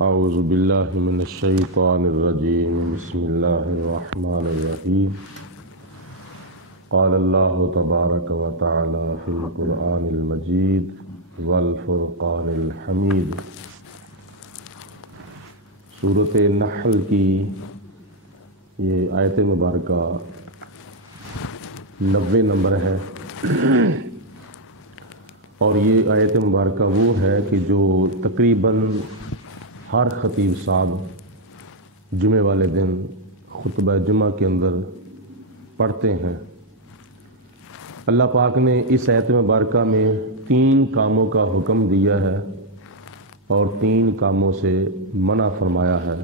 اعوذ باللہ من الشیطان الرجیم بسم اللہ الرحمن الرحیم قال اللہ تبارک و تعالی فی القرآن المجید والفرقان الحمید۔ سورۃ نحل کی یہ آیت مبارکہ 90 نمبر ہے، اور یہ آیت مبارکہ وہ ہے کہ جو تقریباً ہر خطیب صاحب جمعہ والے دن خطبہ جمعہ کے اندر پڑھتے ہیں۔ اللہ پاک نے اس آیت مبارکہ میں 3 کاموں کا حکم دیا ہے اور 3 کاموں سے منع فرمایا ہے۔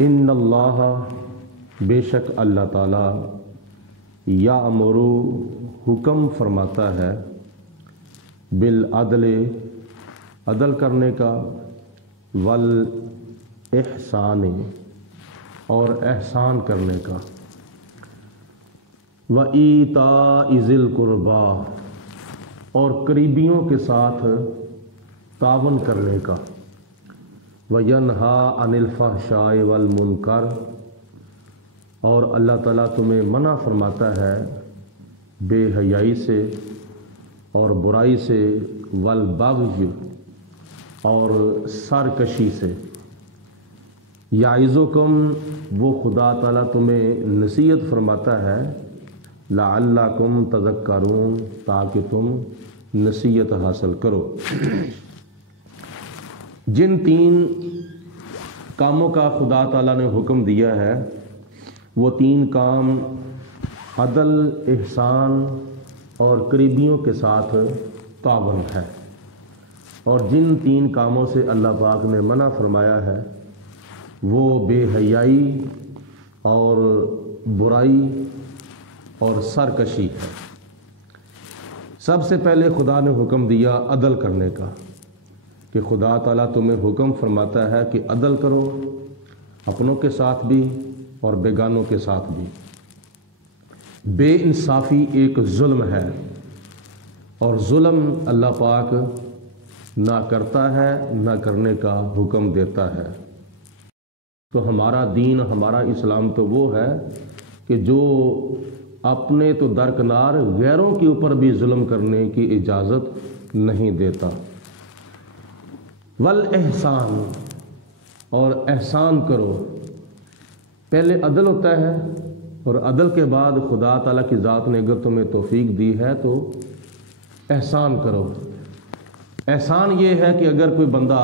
ان اللہ، بے شک اللہ تعالی، یامر، حکم فرماتا ہے، بالعدل، عدل کرنے کا، والاحسان، اور احسان کرنے کا، وایتاء ذی القربی، اور قریبیوں کے ساتھ تعاون کرنے کا، وینہا عن الفحشاء والمنکر، اور اللہ تعالیٰ تمہیں منع فرماتا ہے بے حیائی سے اور برائی سے، والبغی، اور سرکشی سے۔ یعظکم، وہ خدا تعالیٰ تمہیں نصیحت فرماتا ہے، لعلکم تذکرون، تاکہ تم نصیحت حاصل کرو۔ جن 3 کاموں کا خدا تعالیٰ نے حکم دیا ہے وہ 3 کام عدل، احسان اور قریبیوں کے ساتھ تعاون ہے، اور جن 3 کاموں سے اللہ پاک نے منع فرمایا ہے وہ بے حیائی اور برائی اور سرکشی ہے۔ سب سے پہلے خدا نے حکم دیا عدل کرنے کا، کہ خدا تعالیٰ تمہیں حکم فرماتا ہے کہ عدل کرو، اپنوں کے ساتھ بھی اور بیگانوں کے ساتھ بھی۔ بے انصافی ایک ظلم ہے، اور ظلم اللہ پاک نہ کرتا ہے نہ کرنے کا حکم دیتا ہے۔ تو ہمارا دین، ہمارا اسلام تو وہ ہے کہ جو اپنے تو درکنار غیروں کے اوپر بھی ظلم کرنے کی اجازت نہیں دیتا۔ والاحسان، اور احسان کرو۔ پہلے عدل ہوتا ہے، اور عدل کے بعد خدا تعالیٰ کی ذات نے اگر تمہیں توفیق دی ہے تو احسان کرو۔ احسان یہ ہے کہ اگر کوئی بندہ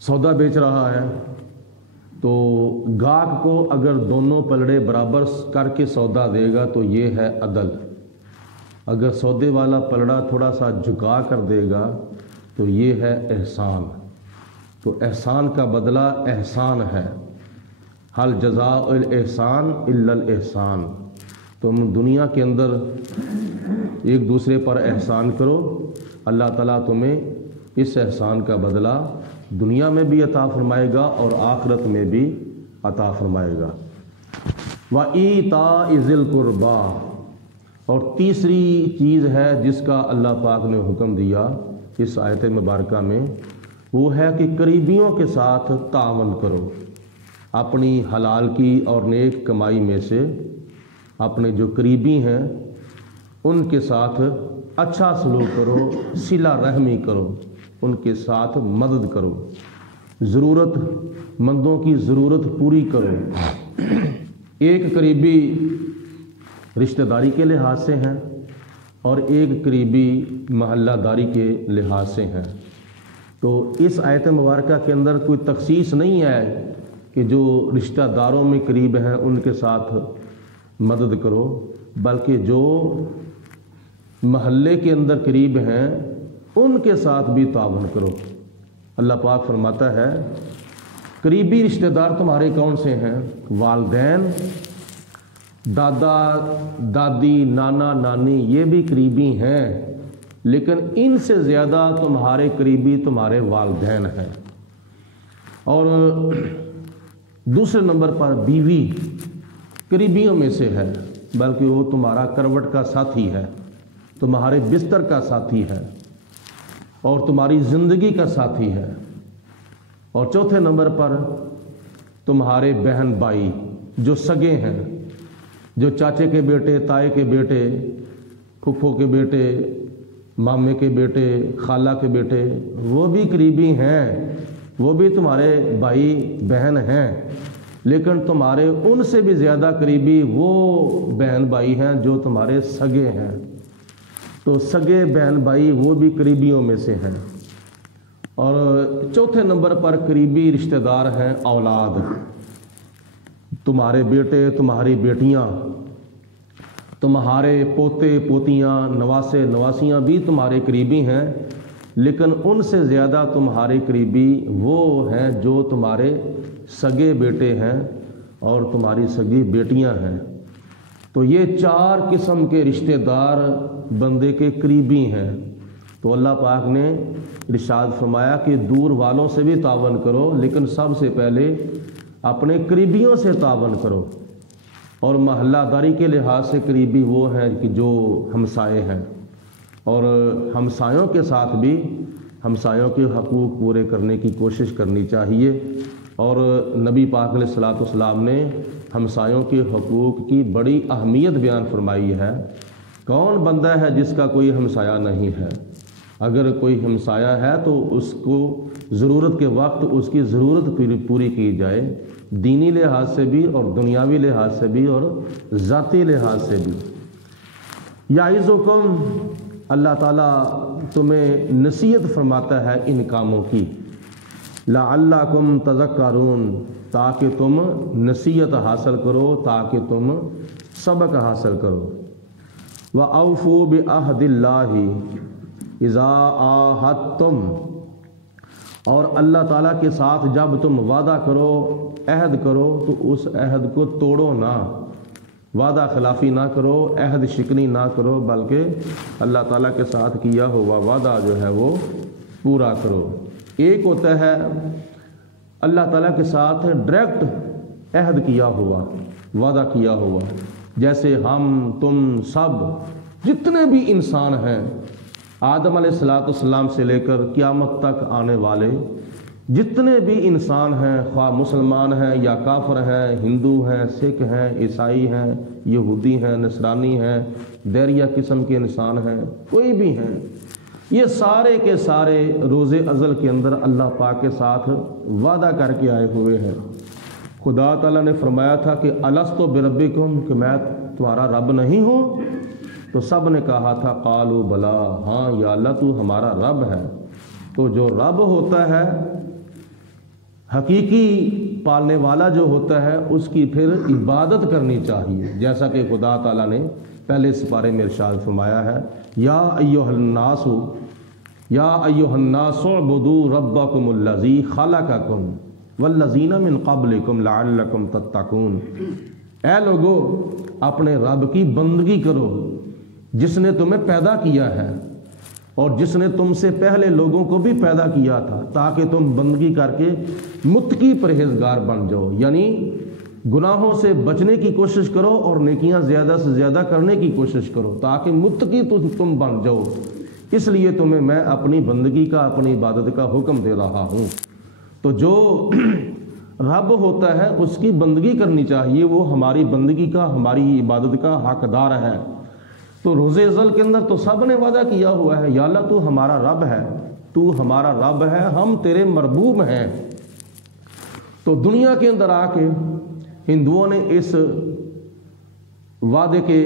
سودا بیچ رہا ہے تو گاہک کو اگر دونوں پلڑے برابر کر کے سودا دے گا تو یہ ہے عدل۔ اگر سودے والا پلڑا تھوڑا سا جھکا کر دے گا تو یہ ہے احسان۔ تو احسان کا بدلہ احسان ہے۔ حل جزاء الاحسان الا الاحسان۔ تم دنیا کے اندر ایک دوسرے پر احسان کرو، اللہ تعالیٰ تمہیں اس احسان کا بدلہ دنیا میں بھی عطا فرمائے گا اور آخرت میں بھی عطا فرمائے گا۔ وایتاء ذی القربی، اور تیسری چیز ہے جس کا اللہ پاک نے حکم دیا اس آیت مبارکہ میں، وہ ہے کہ قریبیوں کے ساتھ تعاون کرو۔ اپنی حلال کی اور نیک کمائی میں سے اپنے جو قریبی ہیں ان کے ساتھ اچھا سلوک کرو، صلہ رحمی کرو، ان کے ساتھ مدد کرو، ضرورت مندوں کی ضرورت پوری کرو۔ ایک قریبی رشتہ داری کے لحاظ سے ہیں اور ایک قریبی محلہ داری کے لحاظ سے ہیں۔ تو اس آیت مبارکہ کے اندر کوئی تخصیص نہیں ہے کہ جو رشتہ داروں میں قریب ہیں ان کے ساتھ مدد کرو، بلکہ جو محلے کے اندر قریب ہیں ان کے ساتھ بھی تعاون کرو۔ اللہ پاک فرماتا ہے قریبی رشتہ دار تمہارے کون سے ہیں؟ والدین، دادا دادی، نانا نانی، یہ بھی قریبی ہیں، لیکن ان سے زیادہ تمہارے قریبی تمہارے والدین ہیں۔ اور دوسرے نمبر پر بیوی قریبیوں میں سے ہے، بلکہ وہ تمہارا کروٹ کا ساتھی ہے، تمہارے بستر کا ساتھی ہے۔ اور تمہاری زندگی کا ساتھی ہے، اور چوتھے نمبر پر تمہارے بہن بھائی جو سگے ہیں، جو چاچے کے بیٹے، تائے کے بیٹے، پھپھو کے بیٹے، مامے کے بیٹے، خالہ کے بیٹے، وہ بھی قریبی ہیں، وہ بھی تمہارے بھائی بہن ہیں، لیکن تمہارے ان سے بھی زیادہ قریبی وہ بہن بھائی ہیں جو تمہارے سگے ہیں۔ تو سگے بہن بھائی وہ بھی قریبیوں میں سے ہیں۔ اور چوتھے نمبر پر قریبی رشتہ دار ہیں اولاد، تمہارے بیٹے، تمہاری بیٹیاں، تمہارے پوتے پوتیاں، نواسے نواسیاں بھی تمہارے قریبی ہیں، لیکن ان سے زیادہ تمہارے قریبی وہ ہیں جو تمہارے سگے بیٹے ہیں اور تمہاری سگی بیٹیاں ہیں۔ تو یہ 4 قسم کے رشتہ دار بندے کے قریبی ہیں۔ تو اللہ پاک نے ارشاد فرمایا کہ دور والوں سے بھی تعاون کرو، لیکن سب سے پہلے اپنے قریبیوں سے تعاون کرو۔ اور محلہ داری کے لحاظ سے قریبی وہ ہیں کہ جو ہمسائے ہیں، اور ہمسایوں کے ساتھ بھی ہمسایوں کے حقوق پورے کرنے کی کوشش کرنی چاہیے۔ اور نبی پاک علیہ الصلوۃ والسلام نے ہمسایوں کے حقوق کی بڑی اہمیت بیان فرمائی ہے۔ کون بندہ ہے جس کا کوئی ہمسایہ نہیں ہے؟ اگر کوئی ہمسایہ ہے تو اس کو ضرورت کے وقت اس کی ضرورت پوری کی جائے، دینی لحاظ سے بھی اور دنیاوی لحاظ سے بھی اور ذاتی لحاظ سے بھی۔ یعظکم، اللہ تعالیٰ تمہیں نصیحت فرماتا ہے ان کاموں کی، لعلکم تذکرون، تاکہ تم نصیحت حاصل کرو، تاکہ تم سبق حاصل کرو۔ وَأَوْفُوا بِعَهْدِ اللَّهِ اِذَا عَاهَدتُّمْ، اور اللہ تعالیٰ کے ساتھ جب تم وعدہ کرو، عہد کرو، تو اس عہد کو توڑو نہ، وعدہ خلافی نہ کرو، عہد شکنی نہ کرو، بلکہ اللہ تعالیٰ کے ساتھ کیا ہوا وعدہ جو ہے وہ پورا کرو۔ ایک ہوتا ہے اللہ تعالیٰ کے ساتھ ڈائریکٹ عہد کیا ہوا، وعدہ کیا ہوا، جیسے ہم تم سب جتنے بھی انسان ہیں، آدم علیہ السلام سے لے کر قیامت تک آنے والے جتنے بھی انسان ہیں، خواہ مسلمان ہیں یا کافر ہیں، ہندو ہیں، سکھ ہیں، عیسائی ہیں، یہودی ہیں، نصرانی ہیں، دیریہ قسم کے انسان ہیں، کوئی بھی ہیں، یہ سارے کے سارے روز ازل کے اندر اللہ پاک کے ساتھ وعدہ کر کے آئے ہوئے ہیں۔ خدا تعالیٰ نے فرمایا تھا کہ الست بربکم، کہ میں تمہارا رب نہیں ہوں؟ تو سب نے کہا تھا قالوا بلا، ہاں یا اللہ تو ہمارا رب ہے۔ تو جو رب ہوتا ہے، حقیقی پالنے والا جو ہوتا ہے، اس کی پھر عبادت کرنی چاہیے، جیسا کہ خدا تعالیٰ نے پہلے سپارے میں ارشاد فرمایا ہے، یا ایھا الناس، یا ایھا الناس اعبدوا ربکم الذی خلقکم والذین من قبلکم لعلکم تتقون، اے لوگو اپنے رب کی بندگی کرو جس نے تمہیں پیدا کیا ہے اور جس نے تم سے پہلے لوگوں کو بھی پیدا کیا تھا، تاکہ تم بندگی کر کے متقی پرہیزگار بن جاؤ، یعنی گناہوں سے بچنے کی کوشش کرو اور نیکیاں زیادہ سے زیادہ کرنے کی کوشش کرو، تاکہ متقی تم بن جاؤ۔ اس لیے تمہیں میں اپنی بندگی کا، اپنی عبادت کا حکم دے رہا ہوں۔ تو جو رب ہوتا ہے اس کی بندگی کرنی چاہیے، وہ ہماری بندگی کا، ہماری عبادت کا حقدار ہے۔ تو روز ازل کے اندر تو سب نے وعدہ کیا ہوا ہے، یا اللہ تو ہمارا رب ہے، تو ہمارا رب ہے، ہم تیرے مربوب ہیں۔ تو دنیا کے اندر آ کے ہندوؤں نے اس وعدے کے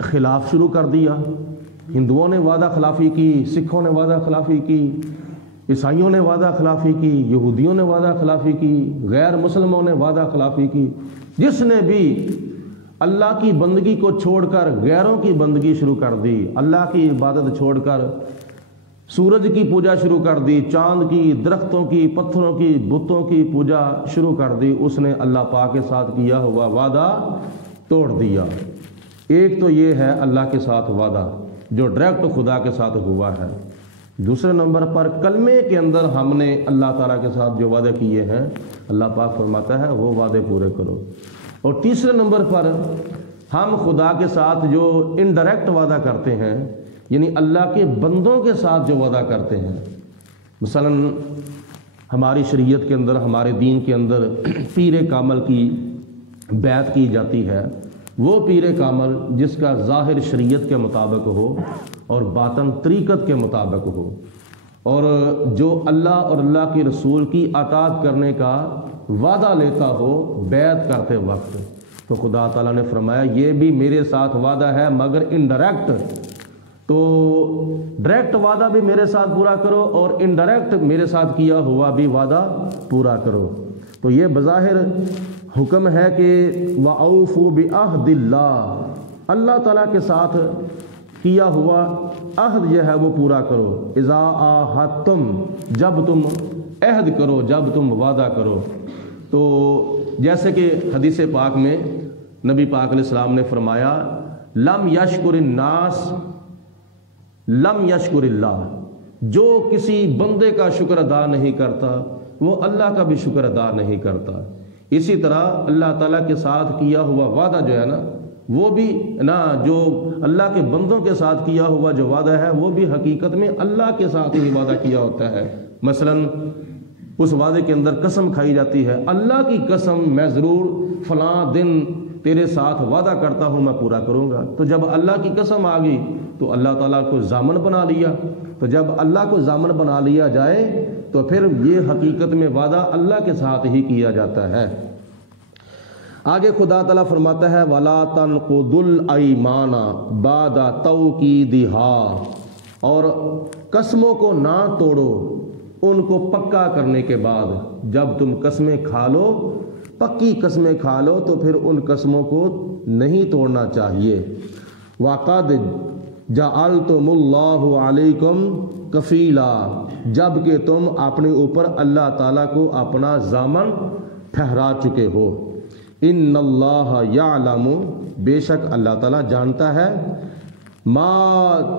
خلاف شروع کر دیا، ہندوؤں نے وعدہ خلافی کی، سکھوں نے وعدہ خلافی کی، عیسائیوں نے وعدہ خلافی کی، یہودیوں نے وعدہ خلافی کی، غیر مسلموں نے وعدہ خلافی کی۔ جس نے بھی اللہ کی بندگی کو چھوڑ کر غیروں کی بندگی شروع کر دی، اللہ کی عبادت چھوڑ کر سورج کی پوجا شروع کر دی، چاند کی، درختوں کی، پتھروں کی، بتوں کی پوجا شروع کر دی، اس نے اللہ پاک کے ساتھ کیا ہوا وعدہ توڑ دیا۔ ایک تو یہ ہے اللہ کے ساتھ وعدہ جو ڈائریکٹ خدا کے ساتھ ہوا ہے۔ دوسرے نمبر پر کلمے کے اندر ہم نے اللہ تعالیٰ کے ساتھ جو وعدے کیے ہیں، اللہ پاک فرماتا ہے وہ وعدے پورے کرو۔ اور تیسرے نمبر پر ہم خدا کے ساتھ جو انڈائریکٹ وعدہ کرتے ہیں، یعنی اللہ کے بندوں کے ساتھ جو وعدہ کرتے ہیں. مثلا ہماری شریعت کے اندر، ہمارے دین کے اندر پیر کامل کی بیعت کی جاتی ہے. وہ پیر کامل جس کا ظاہر شریعت کے مطابق ہو اور باطن طریقت کے مطابق ہو، اور جو اللہ اور اللہ کے رسول کی اطاعت کرنے کا وعدہ لیتا ہو بیعت کرتے وقت. تو خدا تعالیٰ نے فرمایا یہ بھی میرے ساتھ وعدہ ہے مگر انڈائریکٹ. تو ڈائریکٹ وعدہ بھی میرے ساتھ پورا کرو اور انڈائریکٹ میرے ساتھ کیا ہوا بھی وعدہ پورا کرو. تو یہ بظاہر حکم ہے کہ وَأَوْفُوا بِعَهْدِ اللَّهِ، اللہ تعالیٰ کے ساتھ کیا ہوا عہد جو ہے وہ پورا کرو. اذا عاہدتم، جب تم عہد کرو، جب تم وعدہ کرو. تو جیسے کہ حدیث پاک میں نبی پاک علیہ السلام نے فرمایا لم یشکر الناس لم یشکر اللہ، جو کسی بندے کا شکر ادا نہیں کرتا وہ اللہ کا بھی شکر ادا نہیں کرتا. اسی طرح اللہ تعالیٰ کے ساتھ کیا ہوا وعدہ جو ہے نا، وہ بھی نا، جو اللہ کے بندوں کے ساتھ کیا ہوا جو وعدہ ہے وہ بھی حقیقت میں اللہ کے ساتھ ہی وعدہ کیا ہوتا ہے. مثلا اس وعدے کے اندر قسم کھائی جاتی ہے، اللہ کی قسم میں ضرور فلاں دن تیرے ساتھ وعدہ کرتا ہوں میں پورا کروں گا. تو جب اللہ کی قسم آ گئی تو اللہ تعالیٰ کو ضامن بنا لیا. تو جب اللہ کو ضامن بنا لیا جائے تو پھر یہ حقیقت میں وعدہ اللہ کے ساتھ ہی کیا جاتا ہے. آگے خدا تعالیٰ فرماتا ہے وَلَا تَنْقُضُوا الْأَيْمَانَ بَعْدَ تَوْكِيدِهَا، اور قسموں کو نہ توڑو ان کو پکا کرنے کے بعد. جب تم قسمیں کھا لو، پکی قسمیں کھا لو، تو پھر ان قسموں کو نہیں توڑنا چاہیے. وَقَدْ جَعَلْتُمُ اللَّهُ عَلَيْكُمْ كَفِيلًا، جب کہ تم اپنے اوپر اللہ تعالیٰ کو اپنا ضامن ٹھہرا چکے ہو. ان اللہ یعلم، بے شک اللہ تعالیٰ جانتا ہے، ما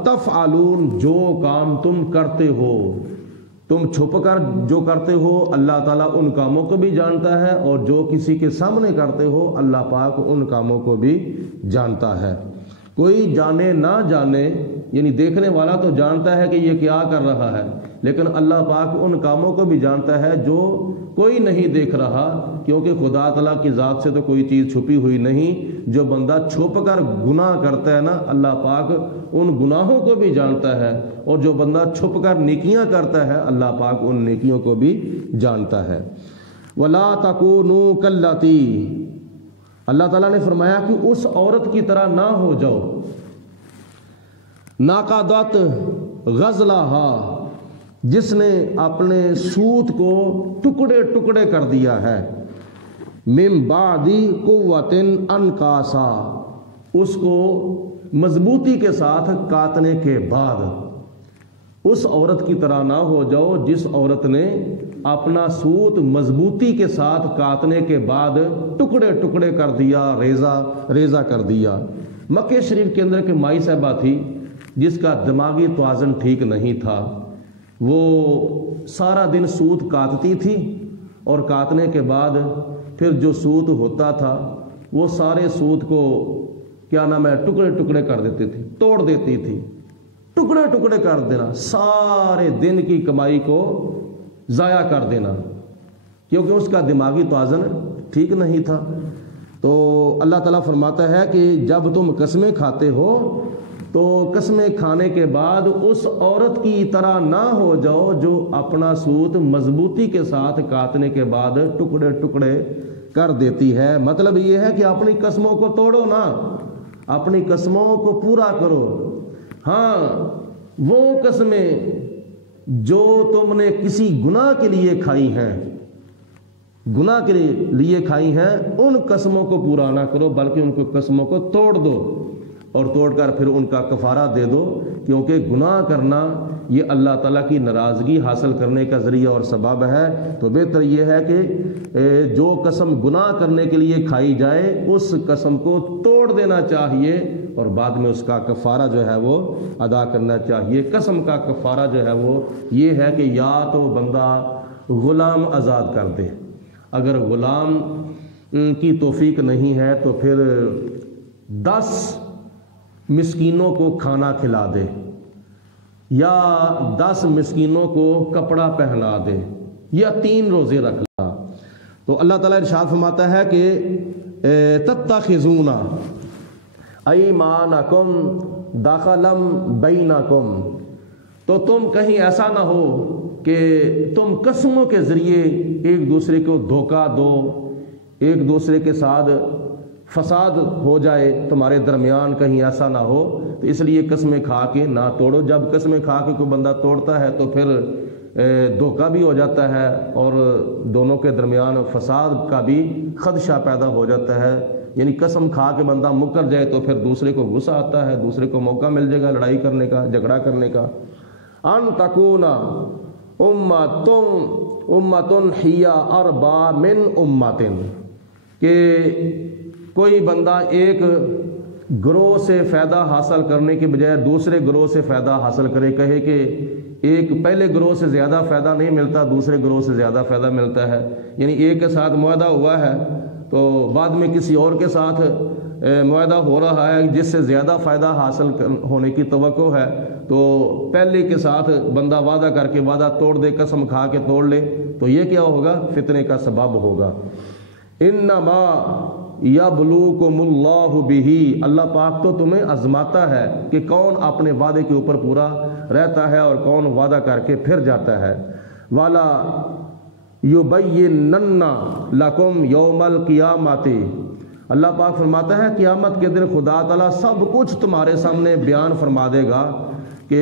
تفعلون، جو کام تم کرتے ہو. تم چھپ کر جو کرتے ہو اللہ تعالیٰ ان کاموں کو بھی جانتا ہے، اور جو کسی کے سامنے کرتے ہو اللہ پاک ان کاموں کو بھی جانتا ہے. کوئی جانے نہ جانے، یعنی دیکھنے والا تو جانتا ہے کہ یہ کیا کر رہا ہے، لیکن اللہ پاک ان کاموں کو بھی جانتا ہے جو کوئی نہیں دیکھ رہا، کیونکہ خدا تعالیٰ کی ذات سے تو کوئی چیز چھپی ہوئی نہیں. جو بندہ چھپ کر گناہ کرتا ہے نا، اللہ پاک ان گناہوں کو بھی جانتا ہے، اور جو بندہ چھپ کر نیکیاں کرتا ہے اللہ پاک ان نیکیوں کو بھی جانتا ہے. وَلَا تَكُونُوا كَالَّتِي، اللہ تعالیٰ نے فرمایا کہ اس عورت کی طرح نہ ہو جاؤ، نَقَضَتْ غَزْلَهَا، جس نے اپنے سوت کو ٹکڑے ٹکڑے کر دیا ہے. مِن بَعْدِ قُوَّةٍ أَنْكَاسًا، اس کو مضبوطی کے ساتھ کاٹنے کے بعد. اس عورت کی طرح نہ ہو جاؤ جس عورت نے اپنا سوت مضبوطی کے ساتھ کاٹنے کے بعد ٹکڑے ٹکڑے کر دیا، ریزہ کر دیا. مکہ شریف کے اندر ایک مائی صاحبہ تھی جس کا دماغی توازن ٹھیک نہیں تھا. وہ سارا دن سوت کاٹتی تھی، اور کاٹنے کے بعد پھر جو سوت ہوتا تھا وہ سارے سوت کو کیا نام ہے ٹکڑے ٹکڑے کر دیتی تھی، توڑ دیتی تھی. ٹکڑے ٹکڑے کر دینا، سارے دن کی کمائی کو ضائع کر دینا، کیونکہ اس کا دماغی توازن ٹھیک نہیں تھا. تو اللہ تعالیٰ فرماتا ہے کہ جب تم قسمیں کھاتے ہو تو قسمیں کھانے کے بعد اس عورت کی طرح نہ ہو جاؤ جو اپنا سوت مضبوطی کے ساتھ کاٹنے کے بعد ٹکڑے ٹکڑے کر دیتی ہے. مطلب یہ ہے کہ اپنی قسموں کو توڑو نا، اپنی قسموں کو پورا کرو. ہاں، وہ قسمیں جو تم نے کسی گناہ کے لیے کھائی ہیں، گناہ کے لیے کھائی ہیں، ان قسموں کو پورا نہ کرو بلکہ ان کو قسموں کو توڑ دو، اور توڑ کر پھر ان کا کفارہ دے دو. کیونکہ گناہ کرنا یہ اللہ تعالیٰ کی ناراضگی حاصل کرنے کا ذریعہ اور سبب ہے. تو بہتر یہ ہے کہ جو قسم گناہ کرنے کے لیے کھائی جائے اس قسم کو توڑ دینا چاہیے، اور بعد میں اس کا کفارہ جو ہے وہ ادا کرنا چاہیے. قسم کا کفارہ جو ہے وہ یہ ہے کہ یا تو بندہ غلام آزاد کر دے، اگر غلام کی توفیق نہیں ہے تو پھر 10 مسکینوں کو کھانا کھلا دے. یا 10 مسکینوں کو کپڑا پہنا دے یا 3 روزے رکھ لا۔ تو اللہ تعالیٰ ارشاد فرماتا ہے کہ تتخذون ایمانکم دخلا بینکم، تو تم کہیں ایسا نہ ہو کہ تم قسموں کے ذریعے ایک دوسرے کو دھوکہ دو، ایک دوسرے کے ساتھ فساد ہو جائے تمہارے درمیان، کہیں ایسا نہ ہو، تو اس لیے قسمیں کھا کے نہ توڑو۔ جب قسمیں کھا کے کوئی بندہ توڑتا ہے تو پھر دھوکہ بھی ہو جاتا ہے اور دونوں کے درمیان فساد کا بھی خدشہ پیدا ہو جاتا ہے۔ یعنی قسم کھا کے بندہ مکر جائے تو پھر دوسرے کو غصہ آتا ہے، دوسرے کو موقع مل جائے گا لڑائی کرنے کا، جھگڑا کرنے کا۔ ان تکون امتن ہی اربا من امتن، کہ کوئی بندہ ایک گروہ سے فائدہ حاصل کرنے کے بجائے دوسرے گروہ سے فائدہ حاصل کرے، کہے کہ ایک پہلے گروہ سے زیادہ فائدہ نہیں ملتا، دوسرے گروہ سے زیادہ فائدہ ملتا ہے۔ یعنی ایک کے ساتھ معاہدہ ہوا ہے تو بعد میں کسی اور کے ساتھ معاہدہ ہو رہا ہے جس سے زیادہ فائدہ حاصل ہونے کی توقع ہے، تو پہلے کے ساتھ بندہ وعدہ کر کے وعدہ توڑ دے، قسم کھا کے توڑ لے، تو یہ کیا ہوگا؟ فتنے کا سبب ہوگا۔ انما یبلوکم اللہ بہ، اللہ پاک تو تمہیں آزماتا ہے کہ کون اپنے وعدے کے اوپر پورا رہتا ہے اور کون وعدہ کر کے پھر جاتا ہے۔ والا یبینن لکم یوم القیامۃ، اللہ پاک فرماتا ہے قیامت کے دن خدا تعالیٰ سب کچھ تمہارے سامنے بیان فرما دے گا کہ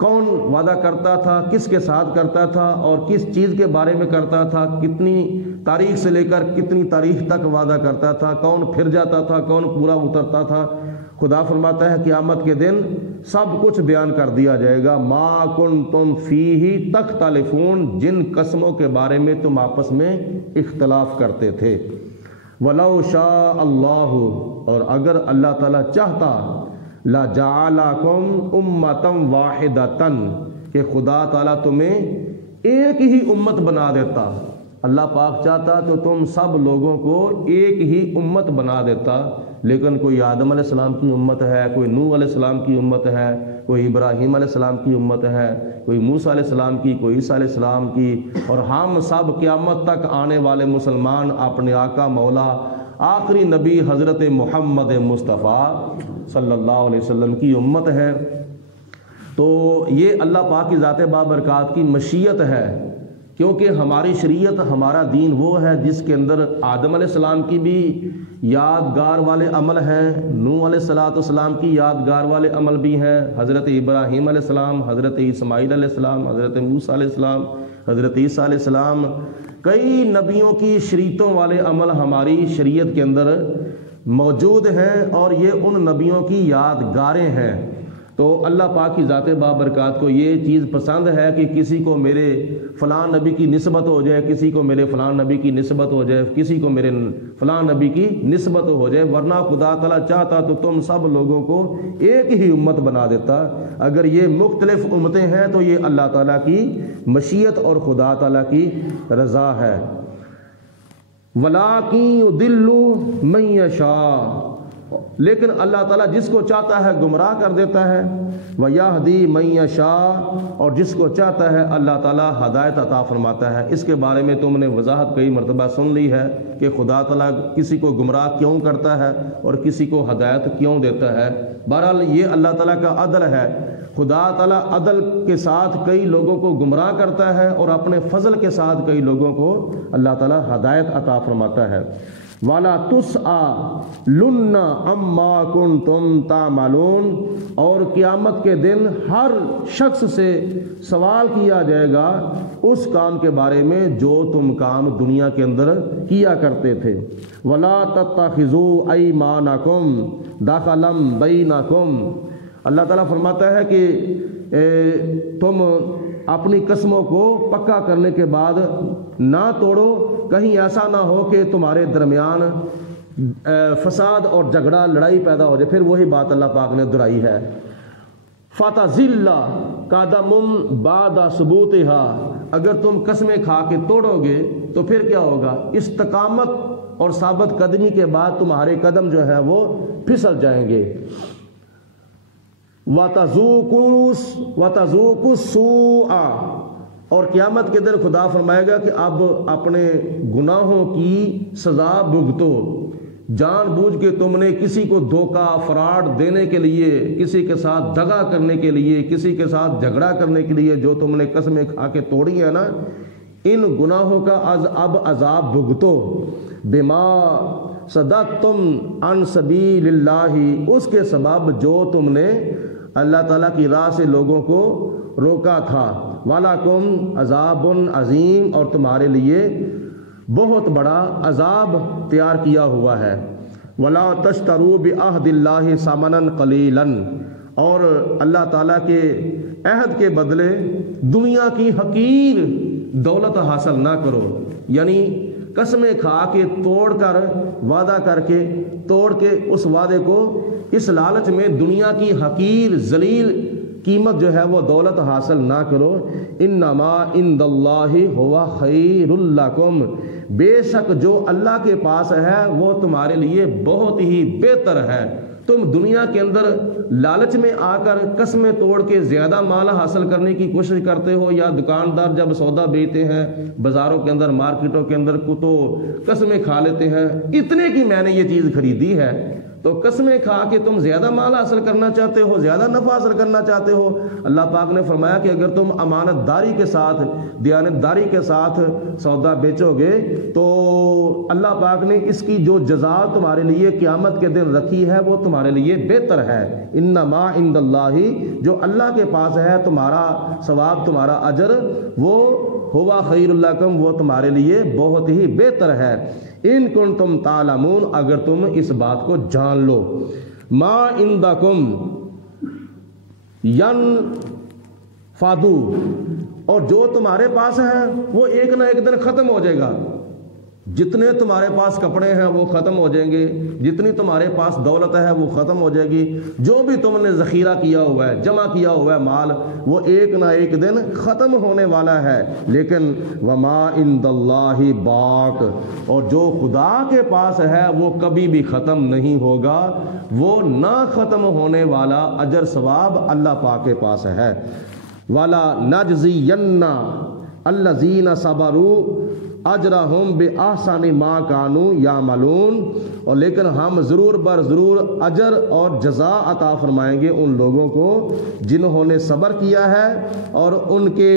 کون وعدہ کرتا تھا، کس کے ساتھ کرتا تھا اور کس چیز کے بارے میں کرتا تھا، کتنی تاریخ سے لے کر کتنی تاریخ تک وعدہ کرتا تھا، کون پھر جاتا تھا، کون پورا اترتا تھا۔ خدا فرماتا ہے قیامت کے دن سب کچھ بیان کر دیا جائے گا۔ ما کنتم فیہ تختلفون، جن قسموں کے بارے میں تم آپس میں اختلاف کرتے تھے۔ ولو شاء اللہ، اور اگر اللہ تعالیٰ چاہتا، لَجَعَلَكُمْ أُمَّةً وَاحِدَةً، کہ خدا تعالیٰ تمہیں ایک ہی امت بنا دیتا۔ اللہ پاک چاہتا تو تم سب لوگوں کو ایک ہی امت بنا دیتا، لیکن کوئی آدم علیہ السلام کی امت ہے، کوئی نوح علیہ السلام کی امت ہے، کوئی ابراہیم علیہ السلام کی امت ہے، کوئی موسیٰ علیہ السلام کی، کوئی عیسیٰ علیہ السلام کی، اور ہم سب قیامت تک آنے والے مسلمان اپنے آقا مولا آخری نبی حضرت محمد مصطفیٰ صلی اللہ علیہ وسلم کی امت ہے۔ تو یہ اللہ پاک کی ذات بابرکات کی مشیت ہے، کیونکہ ہماری شریعت، ہمارا دین وہ ہے جس کے اندر آدم علیہ السلام کی بھی یادگار والے عمل ہیں، نوح علیہ السلام کی یادگار والے عمل بھی ہیں، حضرت ابراہیم علیہ السلام، حضرت اسماعیل علیہ السلام، حضرت موسیٰ علیہ السلام، حضرت عیسیٰ علیہ السلام، کئی نبیوں کی شریعتوں والے عمل ہماری شریعت کے اندر موجود ہیں، اور یہ ان نبیوں کی یادگاریں ہیں۔ تو اللہ پاک کی ذات بابرکات کو یہ چیز پسند ہے کہ کسی کو میرے فلاں نبی کی نسبت ہو جائے، کسی کو میرے فلاں نبی کی نسبت ہو جائے، کسی کو میرے فلاں نبی کی نسبت ہو جائے، ورنہ خدا تعالیٰ چاہتا تو تم سب لوگوں کو ایک ہی امت بنا دیتا۔ اگر یہ مختلف امتیں ہیں تو یہ اللہ تعالیٰ کی مشیت اور خدا تعالیٰ کی رضا ہے۔ وَلَٰكِن يُضِلُّ مَن يَشَاءُ، لیکن اللہ تعالیٰ جس کو چاہتا ہے گمراہ کر دیتا ہے، وَيَهْدِي مَن يَشَاءُ، اور جس کو چاہتا ہے اللہ تعالیٰ ہدایت عطا فرماتا ہے۔ اس کے بارے میں تم نے وضاحت کئی مرتبہ سن لی ہے کہ خدا تعالیٰ کسی کو گمراہ کیوں کرتا ہے اور کسی کو ہدایت کیوں دیتا ہے۔ بہرحال یہ اللہ تعالیٰ کا عدل ہے، خدا تعالیٰ عدل کے ساتھ کئی لوگوں کو گمراہ کرتا ہے اور اپنے فضل کے ساتھ کئی لوگوں کو اللہ تعالیٰ ہدایت عطا فرماتا ہے۔ وَلَا تُسْأَلُنَّ عَمَّا كُنتُمْ تَعْمَلُونَ، اور قیامت کے دن ہر شخص سے سوال کیا جائے گا اس کام کے بارے میں جو تم کام دنیا کے اندر کیا کرتے تھے۔ وَلَا تَتَّخِذُوا أَيْمَانَكُمْ دَخَلًا بَيْنَكُمْ، اللہ تعالیٰ فرماتا ہے کہ تم اپنی قسموں کو پکا کرنے کے بعد نہ توڑو، کہیں ایسا نہ ہو کہ تمہارے درمیان فساد اور جھگڑا، لڑائی پیدا ہو جائے۔ پھر وہی بات اللہ پاک نے دہرائی ہے، فَتَزِلَّ قَدَمٌ بَعْدَ ثُبُوتِهَا، اگر تم قسمیں کھا کے توڑو گے تو پھر کیا ہوگا؟ استقامت اور ثابت قدمی کے بعد تمہارے قدم جو ہے وہ پھسل جائیں گے۔ وَتَذُوقُوا السُّوءَ، اور قیامت کے دن خدا فرمائے گا کہ اب اپنے گناہوں کی سزا بھگتو۔ جان بوجھ کے تم نے کسی کو دھوکہ فراڈ دینے کے لیے، کسی کے ساتھ دغا کرنے کے لیے، کسی کے ساتھ جھگڑا کرنے کے لیے جو تم نے قسمیں کھا کے توڑی ہیں نا، ان گناہوں کا اب عذاب بھگتو۔ بما صددتم عن سبیل اللہ، اس کے سبب جو تم نے اللہ تعالیٰ کی راہ سے لوگوں کو روکا تھا۔ وَلَكُمْ عذاب عظیم، اور تمہارے لیے بہت بڑا عذاب تیار کیا ہوا ہے۔ وَلَا تَشْتَرُوا بِعَهْدِ اللَّهِ ثَمَنًا قَلِيلًا، اور اللہ تعالیٰ کے عہد کے بدلے دنیا کی حقیر دولت حاصل نہ کرو، یعنی قسمیں کھا کے توڑ کر وعدہ کر کے توڑ کے اس وعدے کو اس لالچ میں دنیا کی حقیر ذلیل قیمت جو ہے وہ دولت حاصل نہ کرو۔ انما عند اللہ ہوا خیر لکم، بے شک جو اللہ کے پاس ہے وہ تمہارے لیے بہت ہی بہتر ہے۔ تم دنیا کے اندر لالچ میں آ کر قسمیں توڑ کے زیادہ مال حاصل کرنے کی کوشش کرتے ہو، یا دکاندار جب سودا بیچتے ہیں بازاروں کے اندر مارکیٹوں کے اندر تو قسمیں کھا لیتے ہیں اتنے کی میں نے یہ چیز خریدی ہے، تو قسمیں کھا کے تم زیادہ مال حاصل کرنا چاہتے ہو، زیادہ نفع حاصل کرنا چاہتے ہو۔ اللہ پاک نے فرمایا کہ اگر تم امانت داری کے ساتھ، دیانت داری کے ساتھ سودا بیچو گے تو اللہ پاک نے اس کی جو جزا تمہارے لیے قیامت کے دن رکھی ہے وہ تمہارے لیے بہتر ہے۔ انما عند اللہ، جو اللہ کے پاس ہے تمہارا ثواب، تمہارا اجر، وہ ہوا خیر لکم، وہ تمہارے لیے بہت ہی بہتر ہے۔ ان کنتم تعلمون، اگر تم اس بات کو جان لو۔ ما عندکم ینفدو، اور جو تمہارے پاس ہے وہ ایک نہ ایک دن ختم ہو جائے گا۔ جتنے تمہارے پاس کپڑے ہیں وہ ختم ہو جائیں گے، جتنی تمہارے پاس دولت ہے وہ ختم ہو جائے گی، جو بھی تم نے ذخیرہ کیا ہوا ہے، جمع کیا ہوا ہے مال، وہ ایک نہ ایک دن ختم ہونے والا ہے۔ لیکن وما عند اللہ باق، اور جو خدا کے پاس ہے وہ کبھی بھی ختم نہیں ہوگا، وہ نہ ختم ہونے والا اجر ثواب اللہ پاک کے پاس ہے۔ وَلَا نَجْزِيَنَّ الَّذِينَ صَبَرُوا اجرہم بِأَحْسَنِ مَا كَانُوا يَعْمَلُونَ، اور لیکن ہم ضرور بر ضرور اجر اور جزا عطا فرمائیں گے ان لوگوں کو جنہوں نے صبر کیا ہے، اور ان کے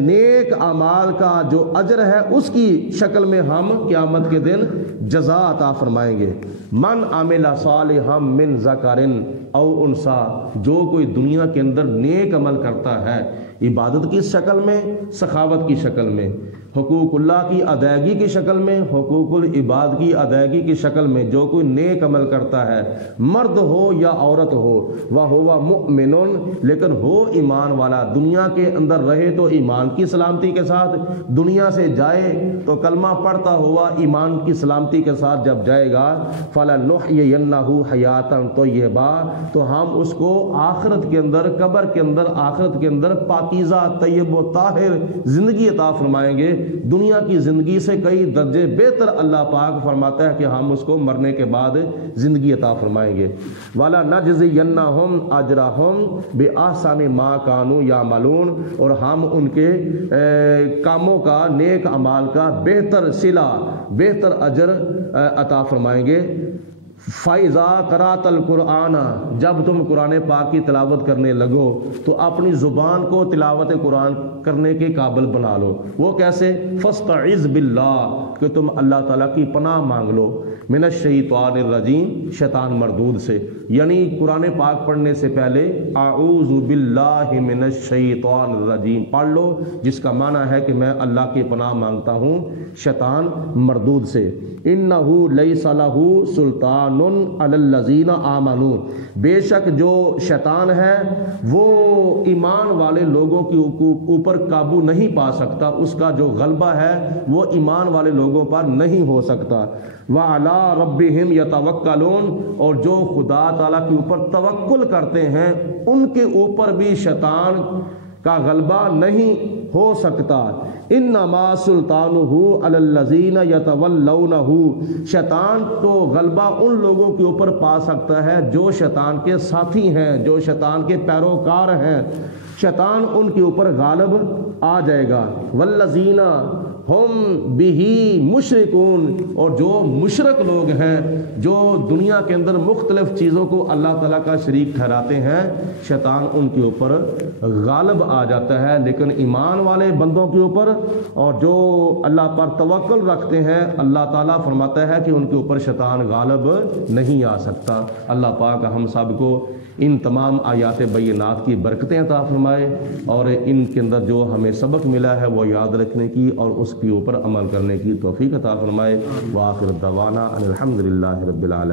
نیک اعمال کا جو اجر ہے اس کی شکل میں ہم قیامت کے دن جزا عطا فرمائیں گے۔ من عمل صالحا من ذکر او انثی، جو کوئی دنیا کے اندر نیک عمل کرتا ہے، عبادت کی شکل میں، سخاوت کی شکل میں، حقوق اللہ کی ادائیگی کی شکل میں، حقوق العباد کی ادائیگی کی شکل میں، جو کوئی نیک عمل کرتا ہے، مرد ہو یا عورت ہو، وَهُوَ مُؤْمِنٌ، لیکن ہو ایمان والا، دنیا کے اندر رہے تو ایمان کی سلامتی کے ساتھ، دنیا سے جائے تو کلمہ پڑھتا ہوا ایمان کی سلامتی کے ساتھ جب جائے گا، فَلَنُحْيِيَنَّهُ حَيَاةً طَيِّبَةً، تو ہم اس کو آخرت کے اندر، قبر کے اندر، آخرت کے اندر پاکیزہ، طیب و طاہر زندگی عطا فرمائیں گے۔ دنیا کی زندگی سے کئی درجے بہتر اللہ پاک فرماتا ہے کہ ہم اس کو مرنے کے بعد زندگی عطا فرمائیں گے۔ وَلَا نَجْزِيَنَّهُمْ أَجْرَهُمْ بِأَحْسَنِ مَا كَانُوا يَعْمَلُونَ، اور ہم ان کے کاموں کا، نیک اعمال کا بہتر صلہ، بہتر اجر عطا فرمائیں گے۔ فَإِذَا قَرَأْتَ الْقُرْآنَ، جب تم قرآن پاک کی تلاوت کرنے لگو تو اپنی زبان کو تلاوت قرآن کرنے کے قابل بنا لو۔ وہ کیسے؟ فَاسْتَعِذْ بِاللَّهِ، کہ تم اللہ تعالیٰ کی پناہ مانگ لو، من الشیطان الرجیم، شیطان مردود سے، یعنی قرآن پاک پڑھنے سے پہلے اعوذ باللہ من الشیطان الرجیم پڑھ لو، جس کا معنی ہے کہ میں اللہ کی پناہ مانگتا ہوں شیطان مردود سے۔ انہ لیس لہ سلطان علی الذین آمنوا، بے شک جو شیطان ہے وہ ایمان والے لوگوں کے اوپر قابو نہیں پا سکتا، اس کا جو غلبہ ہے وہ ایمان والے لوگوں پر نہیں ہو سکتا۔ وَعَلَىٰ رَبِّهِمْ يَتَوَكَّلُونَ، اور جو خدا تعالیٰ کے اوپر توکل کرتے ہیں ان کے اوپر بھی شیطان کا غلبہ نہیں ہو سکتا۔ انما سلطانہ علی الذین یتولونہ، شیطان تو غلبہ ان لوگوں کے اوپر پا سکتا ہے جو شیطان کے ساتھی ہیں، جو شیطان کے پیروکار ہیں، شیطان ان کے اوپر غالب آ جائے گا۔ والذین ہم بہی مشرکون، اور جو مشرک لوگ ہیں، جو دنیا کے اندر مختلف چیزوں کو اللہ تعالیٰ کا شریک ٹھہراتے ہیں، شیطان ان کے اوپر غالب آ جاتا ہے۔ لیکن ایمان والے بندوں کے اوپر اور جو اللہ پر توکل رکھتے ہیں، اللہ تعالیٰ فرماتا ہے کہ ان کے اوپر شیطان غالب نہیں آ سکتا۔ اللہ پاک ہم سب کو ان تمام آیات بینات کی برکتیں عطا فرمائے، اور ان کے اندر جو ہمیں سبق ملا ہے وہ یاد رکھنے کی اور اس کے اوپر عمل کرنے کی توفیق عطا فرمائے۔ وآخر دعوانا ان الحمد للہ رب العالمین۔